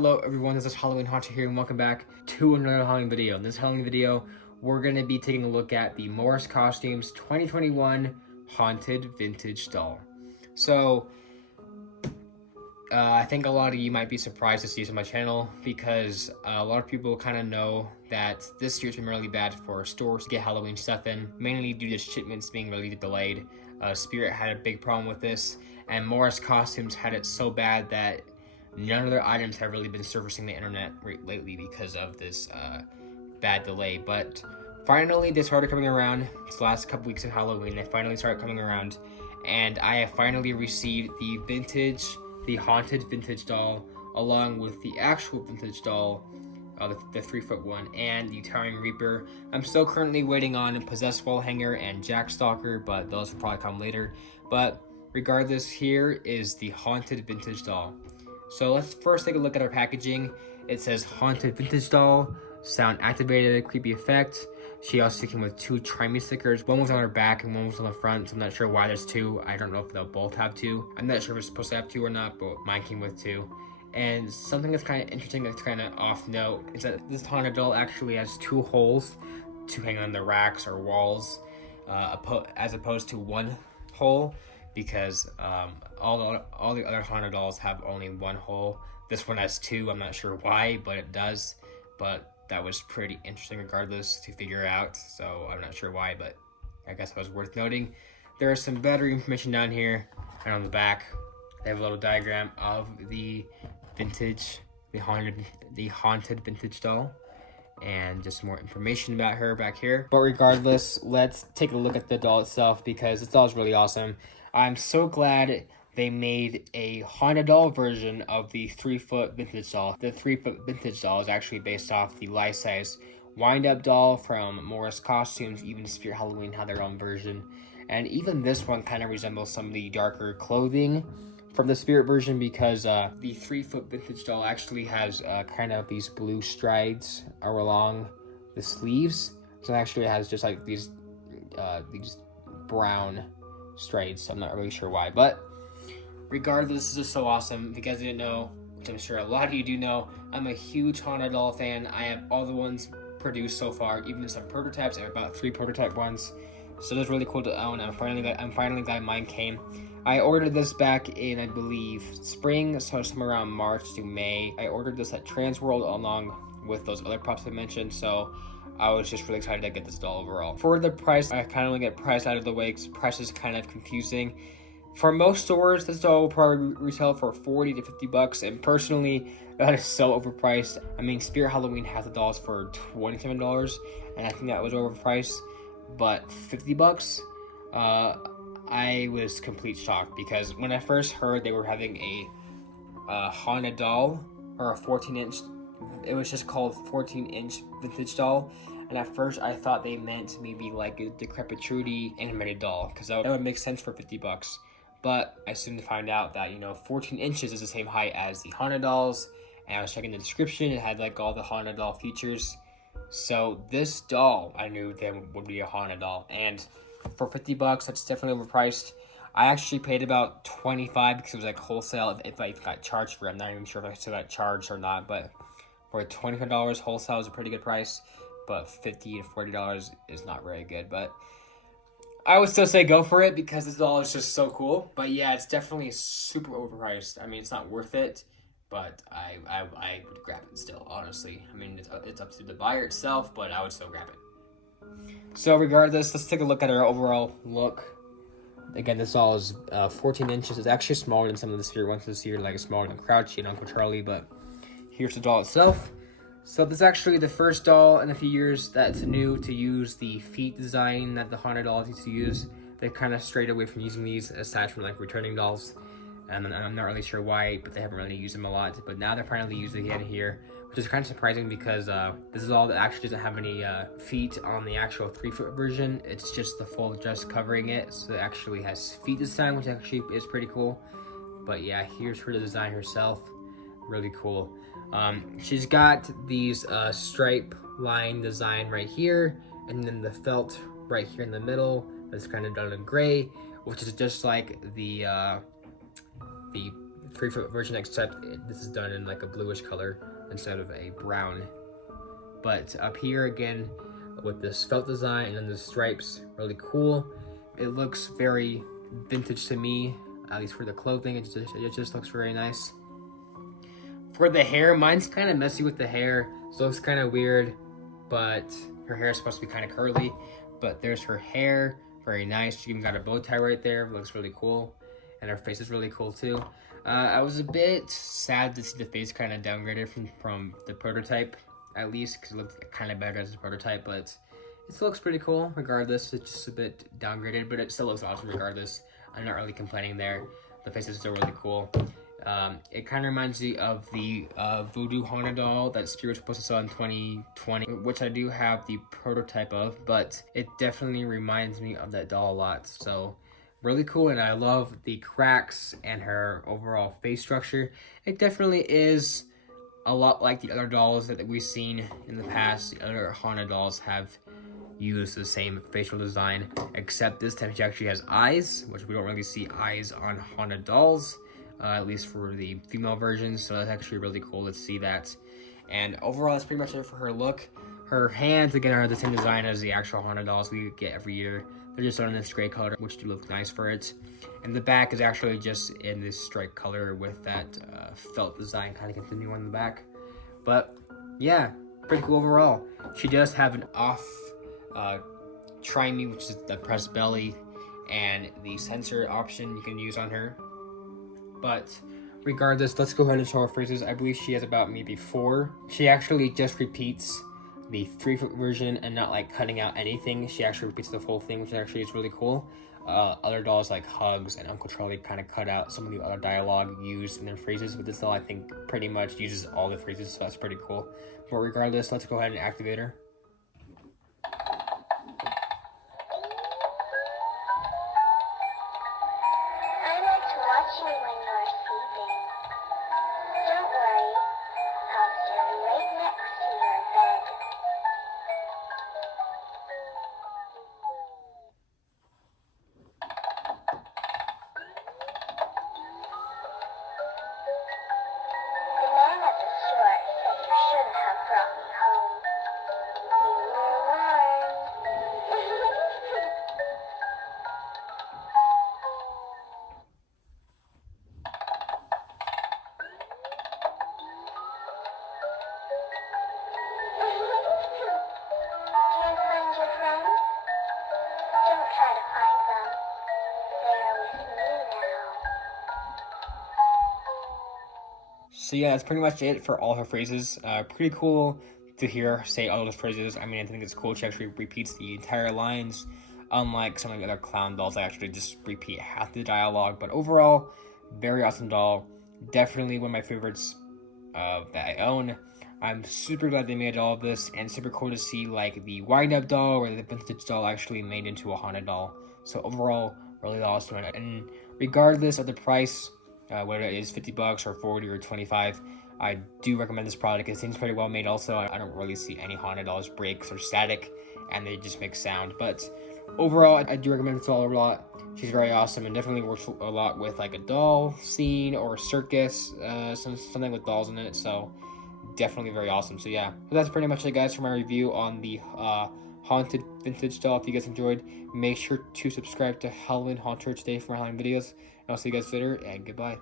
Hello everyone, this is Halloween Haunter here and welcome back to another Halloween video. In this Halloween video, we're going to be taking a look at the Morris Costumes 2021 Haunted Vintage Doll. So, I think a lot of you might be surprised to see this on my channel because a lot of people kind of know that this year's been really bad for stores to get Halloween stuff in, mainly due to shipments being really delayed. Spirit had a big problem with this, and Morris Costumes had it so bad that none of their items have really been surfacing the internet lately because of this bad delay. But finally, they started coming around. It's the last couple weeks of Halloween. They finally started coming around, and I have finally received the Haunted Vintage Doll, along with the actual Vintage Doll, the 3-foot one, and the Towering Reaper. I'm still currently waiting on Possessed Wall Hanger and Jack Stalker, but those will probably come later. But regardless, here is the Haunted Vintage Doll. So let's first take a look at our packaging. It says Haunted Vintage Doll, sound activated, creepy effect. She also came with 2 Try Me stickers. One was on her back and one was on the front, so I'm not sure why there's 2. I don't know if they'll both have 2. I'm not sure if it's supposed to have 2 or not, but mine came with 2. And something that's kind of interesting, that's kind of off note, is that this Haunted Doll actually has 2 holes to hang on the racks or walls, as opposed to 1 hole, because all the other Haunted Dolls have only 1 hole. This one has 2. I'm not sure why, but it does. But that was pretty interesting regardless to figure out, so I'm not sure why, but I guess that was worth noting. There is some battery information down here, and on the back they have a little diagram of the haunted vintage doll, and just more information about her back here. But regardless, let's take a look at the doll itself, because this doll is really awesome. I'm so glad they made a Haunted Doll version of the 3-foot vintage doll. The 3-foot vintage doll is actually based off the life-size wind-up doll from Morris Costumes. Even Spirit Halloween had their own version. And even this one kind of resembles some of the darker clothing from the Spirit version, because the 3-foot vintage doll actually has kind of these blue strides along the sleeves. So it actually has just like these brown strides. So I'm not really sure why, but regardless, this is so awesome. If you guys didn't know, which I'm sure a lot of you do know, I'm a huge Haunted Doll fan. I have all the ones produced so far, even some prototypes. I have about 3 prototype ones. So that's really cool to own. I'm finally glad mine came. I ordered this back in, I believe, spring, so somewhere around March to May. I ordered this at Transworld along with those other props I mentioned, so I was just really excited to get this doll overall. For the price, I kind of want to get price out of the way because price is kind of confusing. For most stores, this doll will probably retail for $40 to $50, and personally, that is so overpriced. I mean, Spirit Halloween has the dolls for $27, and I think that was overpriced, but $50? I was complete shock, because when I first heard they were having a Haunted Doll, or a 14-inch, it was just called 14-inch vintage doll, and at first I thought they meant maybe like a Decrepit Trudy animated doll, because that would make sense for $50. But I soon found out that, 14 inches is the same height as the Haunted Dolls, and I was checking the description, it had like all the Haunted Doll features. So this doll, I knew there would be a Haunted Doll, and for $50, that's definitely overpriced. I actually paid about $25 because it was like wholesale, if I even got charged for it. I'm not even sure if I still got charged or not, but for $25 wholesale is a pretty good price, but $50 to $40 is not very good. But I would still say go for it, because this doll is just so cool. But yeah, it's definitely super overpriced. I mean, it's not worth it, but I would grab it still, honestly. I mean, it's up to the buyer itself, but I would still grab it. So regardless, let's take a look at our overall look. Again, this doll is 14 inches. It's actually smaller than some of the Spirit ones this year, like smaller than Crouchy and Uncle Charlie, but here's the doll itself. So this is actually the first doll in a few years that's new to use the feet design that the Haunted Dolls used to use. They kind of strayed away from using these, aside from like returning dolls, and I'm not really sure why, but they haven't really used them a lot. But now they're finally using it here, which is kind of surprising, because this is all that actually doesn't have any feet on the actual 3-foot version. It's just the full dress covering it, so it actually has feet design, which actually is pretty cool. But yeah, here's her design herself. Really cool. She's got these stripe line design right here, and then the felt right here in the middle that's kind of done in gray, which is just like the 3-foot version, except this is done in like a bluish color instead of a brown. But up here again, with this felt design and then the stripes, really cool. It looks very vintage to me, at least for the clothing. It just looks very nice. For the hair, mine's kind of messy with the hair, so it looks kind of weird, but her hair is supposed to be kind of curly. But there's her hair, very nice. She even got a bow tie right there, looks really cool. And her face is really cool too. I was a bit sad to see the face kind of downgraded from the prototype, at least, because it looked kind of better as a prototype, but it still looks pretty cool regardless. It's just a bit downgraded, but it still looks awesome regardless. I'm not really complaining there. The face is still really cool. It kind of reminds me of the Voodoo Haunted doll that Spirit was supposed to sell in 2020, which I do have the prototype of, but it definitely reminds me of that doll a lot. So really cool, and I love the cracks and her overall face structure. It definitely is a lot like the other dolls that we've seen in the past. The other Haunted dolls have used the same facial design, except this time she actually has eyes, which we don't really see eyes on Haunted dolls. At least for the female versions, so that's actually really cool to see that. And overall, that's pretty much it for her look. Her hands, again, are the same design as the actual Haunted dolls we get every year. They're just done in this gray color, which do look nice for it. And the back is actually just in this stripe color with that felt design kind of continuing on the back. But yeah, pretty cool overall. She does have an off try me, which is the press belly, and the sensor option you can use on her. But regardless, let's go ahead and show her phrases. I believe she has about maybe 4. She actually just repeats the 3-foot version and not like cutting out anything. She actually repeats the full thing, which actually is really cool. Other dolls like Hugs and Uncle Charlie kind of cut out some of the other dialogue used in their phrases, but this doll I think pretty much uses all the phrases, so that's pretty cool. But regardless, let's go ahead and activate her. So yeah, that's pretty much it for all her phrases. Pretty cool to hear her say all those phrases. I mean, I think it's cool she actually repeats the entire lines, unlike some of the other clown dolls that actually just repeat half the dialogue. But overall, very awesome doll. Definitely one of my favorites that I own. I'm super glad they made all of this, and super cool to see like the wind-up doll or the vintage doll actually made into a Haunted doll. So overall, really awesome. And regardless of the price, whether it is $50 or 40 or 25, I do recommend this product. It seems pretty well made also. I don't really see any Haunted dolls breaks or static, and they just make sound. But overall, I do recommend this doll a lot. She's very awesome and definitely works a lot with like a doll scene or a circus, something with dolls in it. So definitely very awesome. So yeah, but that's pretty much it, guys, for my review on the Haunted vintage doll. If you guys enjoyed, make sure to subscribe to Halloween Haunter today for my Halloween videos. And I'll see you guys later, and goodbye.